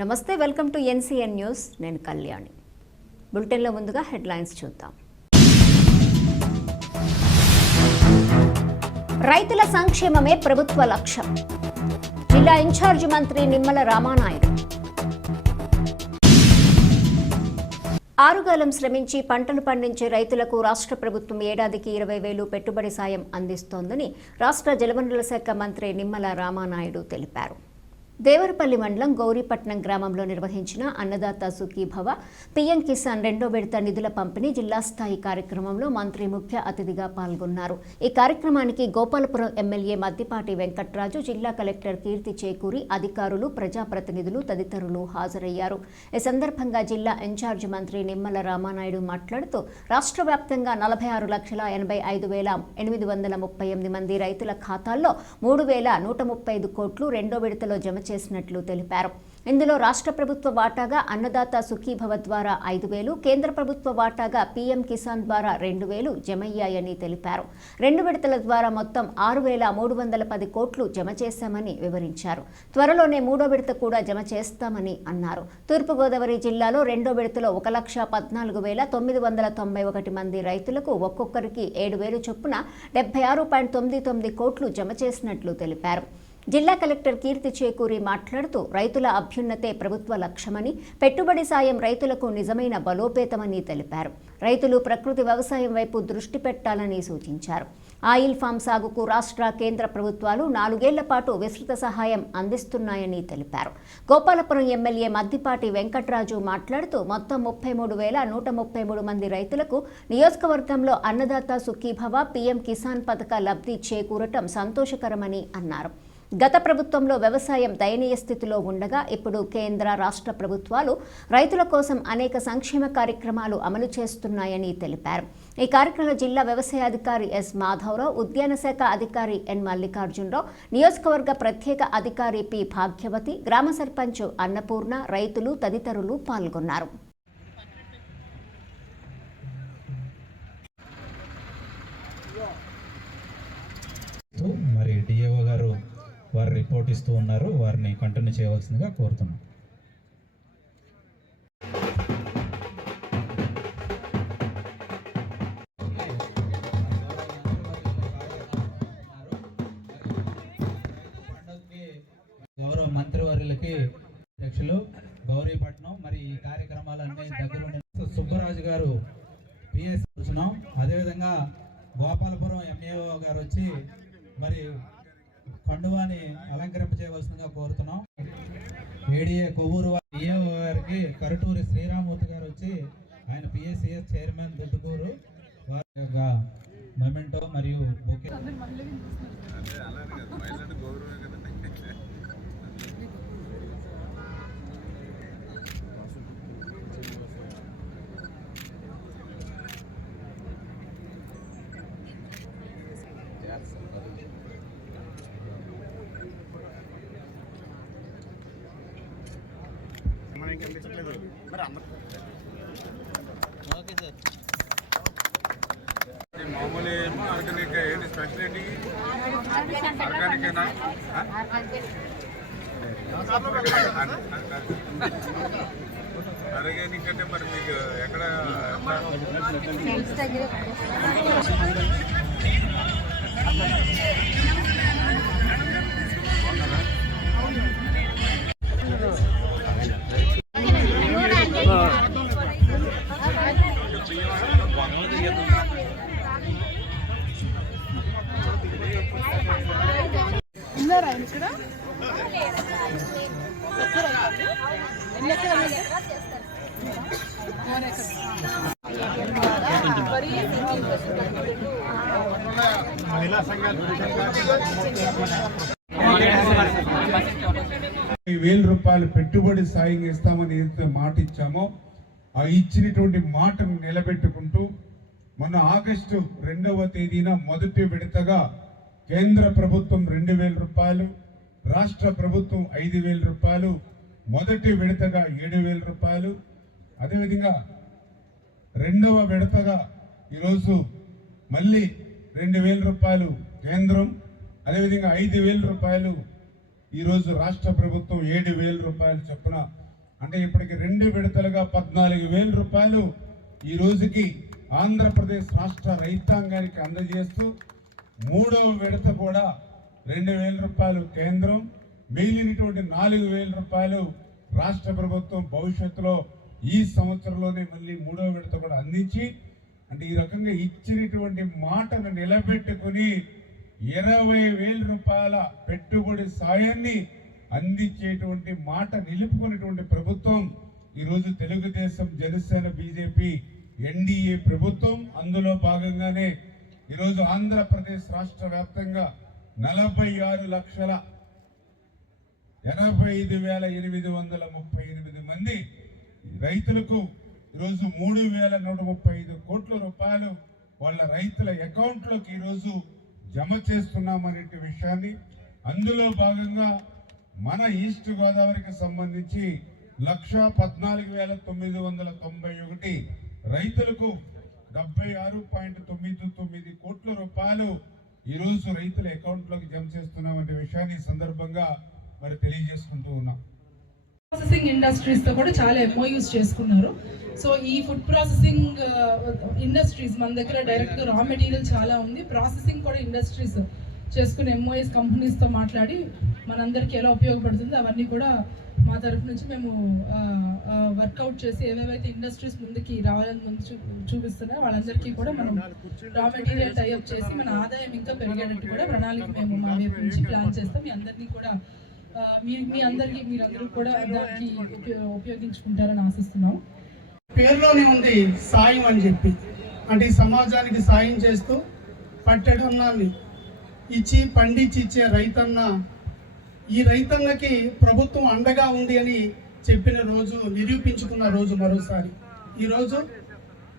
నమస్తే welcome to NCN news. నేను కళ్యాణి. బులెటిన్లో ముందుగా హెడ్లైన్స్ చూద్దాం. రైతుల సంక్షేమమే ప్రభుత్వ లక్ష్యం. జిల్లా ఇన్ఛార్జి మంత్రి నిమ్మల రామానాయుడు. ఆరుగాలం శ్రమించి పంటలు పండించే రైతులకు రాష్ట్ర ప్రభుత్వం ఏడాదికి ఇరవై వేలు పెట్టుబడి సాయం అందిస్తోందని రాష్ట్ర జలవనరుల శాఖ మంత్రి నిమ్మల రామానాయుడు తెలిపారు. దేవరపల్లి మండలం గౌరీపట్నం గ్రామంలో నిర్వహించిన అన్నదాత సుఖీభవ పీఎం కిసాన్ రెండో విడత నిధుల పంపిణీ జిల్లా స్థాయి కార్యక్రమంలో మంత్రి ముఖ్య అతిథిగా పాల్గొన్నారు. ఈ కార్యక్రమానికి గోపాలపురం ఎమ్మెల్యే మద్దిపాటి వెంకట్రాజు జిల్లా కలెక్టర్ కీర్తి చేకూరి అధికారులు ప్రజాప్రతినిధులు తదితరులు హాజరయ్యారు. ఈ సందర్భంగా జిల్లా ఇన్ఛార్జ్ మంత్రి నిమ్మల రామానాయుడు మాట్లాడుతూ రాష్ట్ర వ్యాప్తంగా నలభై ఆరు లక్షల ఎనభై ఐదు వేల ఎనిమిది వందల ముప్పై ఎనిమిది మంది రైతుల ఖాతాల్లో మూడు వేల నూట ముప్పై ఐదు కోట్లు రెండో విడతలో జమ చేసినట్లు తెలిపారు. ఇందులో రాష్ట్ర ప్రభుత్వ వాటాగా అన్నదాత సుఖీభవ ద్వారా ఐదు వేలు కేంద్ర ప్రభుత్వ వాటాగా పీఎం కిసాన్ ద్వారా రెండు వేలు జమయ్యాయని తెలిపారు. రెండు విడతల ద్వారా మొత్తం ఆరు వేల మూడు వందల పది కోట్లు జమ చేశామని వివరించారు. త్వరలోనే మూడో విడత కూడా జమ చేస్తామని అన్నారు. తూర్పుగోదావరి జిల్లాలో రెండో విడతలో ఒక లక్ష పద్నాలుగు వేల తొమ్మిది వందల తొంభై ఒకటి మంది రైతులకు ఒక్కొక్కరికి ఏడు వేలు చొప్పున డెబ్బై ఆరు పాయింట్ తొమ్మిది తొమ్మిది కోట్లు జమ చేసినట్లు తెలిపారు. జిల్లా కలెక్టర్ కీర్తి చేకూరి మాట్లాడుతూ రైతుల అభ్యున్నతే ప్రభుత్వ లక్ష్యమని పెట్టుబడి సాయం రైతులకు నిజమైన బలోపేతమని తెలిపారు. రైతులు ప్రకృతి వ్యవసాయం వైపు దృష్టి పెట్టాలని సూచించారు. ఆయిల్ ఫామ్ సాగుకు రాష్ట్ర కేంద్ర ప్రభుత్వాలు నాలుగేళ్ళ పాటు విస్తృత సహాయం అందిస్తున్నాయని తెలిపారు. గోపాలపురం ఎమ్మెల్యే మద్దిపాటి వెంకట్రాజు మాట్లాడుతూ మొత్తం ముప్పై మూడు వేల నూట ముప్పై మూడు మంది రైతులకు నియోజకవర్గంలో అన్నదాత సుఖీభవ పీఎం కిసాన్ పథక లబ్ధి చేకూరటం సంతోషకరమని అన్నారు. గత ప్రభుత్వంలో వ్యవసాయం దయనీయ స్థితిలో ఉండగా ఇప్పుడు కేంద్ర రాష్ట్ర ప్రభుత్వాలు రైతుల కోసం అనేక సంక్షేమ కార్యక్రమాలు అమలు చేస్తున్నాయని తెలిపారు. ఈ కార్యక్రమంలో జిల్లా వ్యవసాయాధికారి ఎస్ మాధవరావు ఉద్యాన శాఖ అధికారి ఎన్ మల్లికార్జునరావు నియోజకవర్గ ప్రత్యేక అధికారి పి భాగ్యవతి గ్రామ సర్పంచ్ అన్నపూర్ణ రైతులు తదితరులు పాల్గొన్నారు. మరి డిఏఓ గారు వారు రిపోర్ట్ ఇస్తూ ఉన్నారు. వారిని కంటిన్యూ చేయవలసిందిగా కోరుతున్నాం. గౌరవ మంత్రివర్యులకి అధ్యక్షులు గౌరీపట్నం మరి ఈ కార్యక్రమాలన్నీ దగ్గర సుబ్బరాజు గారు పిఎస్ కూర్చున్నాం. అదేవిధంగా గోపాలపురం ఎంఏఓ గారు వచ్చి మరి కండువాని అలంకరింప చేయవలసిందిగా కోరుతున్నాం. ఏడిఏ కొవ్వూరు డిఏఓ గారికి కరటూరి శ్రీరామూర్తి గారు వచ్చి ఆయన పిఎస్సిఎస్ చైర్మన్ దుద్దుకూరు వారి యొక్క మెమెంటో మరియు బొకే ఇది మామూలు ఏమో ఆర్గానిక్ ఏంటి స్పెషల్ ఏంటి ఆర్గానికేనా ఆర్గానిక్ అంటే మరి మీకు ఎక్కడ ఎట్లా? ఉన్నారా ఆయన ఇక్కడ? ఎన్ని ఎకరాలు వేల రూపాయలు పెట్టుబడి సాయం ఇస్తామని ఏదైతే మాట ఇచ్చామో ఆ ఇచ్చినటువంటి మాటను నిలబెట్టుకుంటూ మొన్న ఆగస్టు రెండవ తేదీన మొదటి విడతగా కేంద్ర ప్రభుత్వం రెండు వేల రూపాయలు రాష్ట్ర ప్రభుత్వం ఐదు వేల రూపాయలు మొదటి విడతగా ఏడు వేల రూపాయలు. అదేవిధంగా రెండవ విడతగా ఈరోజు మళ్ళీ రెండు వేల రూపాయలు కేంద్రం అదేవిధంగా ఐదు వేల రూపాయలు ఈరోజు రాష్ట్ర ప్రభుత్వం ఏడు వేల రూపాయలు చొప్పున. అంటే ఇప్పటికి రెండు విడతలుగా పద్నాలుగు వేల రూపాయలు ఈ రోజుకి ఆంధ్రప్రదేశ్ రాష్ట్ర రైతాంగానికి అందజేస్తూ మూడవ విడత కూడా రెండు వేల రూపాయలు కేంద్రం మిగిలినటువంటి నాలుగు వేల రూపాయలు రాష్ట్ర ప్రభుత్వం భవిష్యత్తులో ఈ సంవత్సరంలోనే మళ్ళీ మూడవ విడత కూడా అందించి అంటే ఈ రకంగా ఇచ్చినటువంటి మాటను నిలబెట్టుకుని ఇరవై వేల రూపాయల పెట్టుబడి సాయాన్ని అందించేటువంటి మాట నిలుపుకునేటువంటి ప్రభుత్వం ఈరోజు తెలుగుదేశం జనసేన బీజేపీ ఎన్డీఏ ప్రభుత్వం అందులో భాగంగానే ఈరోజు ఆంధ్రప్రదేశ్ రాష్ట్ర వ్యాప్తంగా నలభై ఆరు లక్షల ఎనభై ఐదు వేల ఎనిమిది వందల ముప్పై ఎనిమిది మంది రైతులకు ఈరోజు మూడు వేల నూట ముప్పై ఐదు కోట్ల రూపాయలు వాళ్ళ రైతుల అకౌంట్లోకి ఈరోజు జమ చేస్తున్నామనే విషయాన్ని అందులో భాగంగా మన ఈస్ట్ గోదావరికి సంబంధించి లక్ష పద్నాలుగు వేల తొమ్మిది వందల తొంభై ఒకటి రైతులకు డెబ్బై ఆరు పాయింట్ తొమ్మిది తొమ్మిది కోట్ల రూపాయలు ఈరోజు రైతుల అకౌంట్లోకి జమ చేస్తున్నామనే విషయాన్ని సందర్భంగా మరి తెలియజేసుకుంటూ ఉన్నాం. ప్రాసెసింగ్ ఇండస్ట్రీస్తో కూడా చాలా ఎంఓయూస్ చేసుకున్నారు. సో ఈ ఫుడ్ ప్రాసెసింగ్ ఇండస్ట్రీస్ మన దగ్గర డైరెక్ట్గా రా మెటీరియల్ చాలా ఉంది. ప్రాసెసింగ్ కూడా ఇండస్ట్రీస్ చేసుకుని ఎంఓఎస్ కంపెనీస్తో మాట్లాడి మనందరికీ ఎలా ఉపయోగపడుతుందో అవన్నీ కూడా మా తరఫు నుంచి మేము వర్కౌట్ చేసి ఏవేవైతే ఇండస్ట్రీస్ ముందుకి రావాలని ముందు చూ చూపిస్తున్నాయో వాళ్ళందరికీ కూడా మనం రా మెటీరియల్ టైఅప్ చేసి మన ఆదాయం ఇంకా పెరిగేటట్టు కూడా ప్రణాళిక మేము మా వైపు నుంచి ప్లాన్ చేస్తాం. మీ అందరినీ కూడా మీరు మీ మీ అందరికీ మీరందరూ కూడా దానికి ఉపయోగించుకుంటారని ఆశిస్తున్నాం పేరులోనే ఉంది సాయం అని చెప్పి. అంటే సమాజానికి సాయం చేస్తూ పట్టెడన్నాన్ని ఇచ్చి పండించి ఇచ్చే రైతన్న ఈ రైతన్నకి ప్రభుత్వం అండగా ఉంది అని చెప్పిన రోజు నిరూపించుకున్న రోజు మరోసారి. ఈరోజు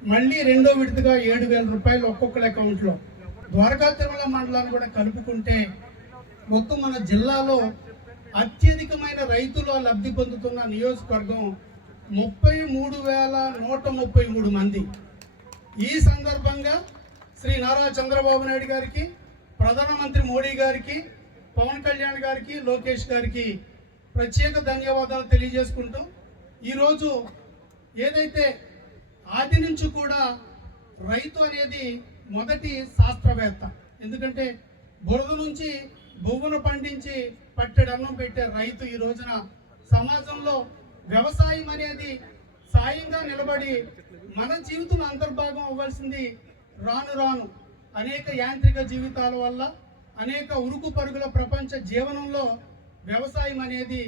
మళ్ళీ రెండో విడతగా ఏడు వేల రూపాయలు ఒక్కొక్కరి అకౌంట్లో ద్వారకా తిరుమల మండలాన్ని కూడా కలుపుకుంటే మొత్తం మన జిల్లాలో అత్యధికమైన రైతులు లబ్ధి పొందుతున్న నియోజకవర్గం ముప్పై మూడు వేల నూట ముప్పై మూడు మంది. ఈ సందర్భంగా శ్రీ నారా చంద్రబాబు నాయుడు గారికి ప్రధానమంత్రి మోడీ గారికి పవన్ కళ్యాణ్ గారికి లోకేష్ గారికి ప్రత్యేక ధన్యవాదాలు తెలియజేసుకుంటూ ఈరోజు ఏదైతే ఆది నుంచి కూడా రైతు అనేది మొదటి శాస్త్రవేత్త. ఎందుకంటే బురద నుంచి బొవ్వును పండించి పట్టెడు అన్నం పెట్టే రైతు ఈ రోజున సమాజంలో వ్యవసాయం అనేది సాయంగా నిలబడి మన జీవితం అంతర్భాగం అవ్వాల్సింది రాను రాను. అనేక యాంత్రిక జీవితాల వల్ల అనేక ఉరుకు పరుగుల ప్రపంచ జీవనంలో వ్యవసాయం అనేది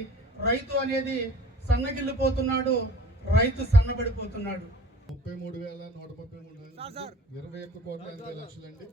రైతు అనేది సన్నగిల్లిపోతున్నాడు రైతు సన్నబడిపోతున్నాడు. ముప్పై మూడు వేల నూట ముప్పై మూడు ఇరవై ఒక్క కోట్ల ఎనభై లక్షలండి.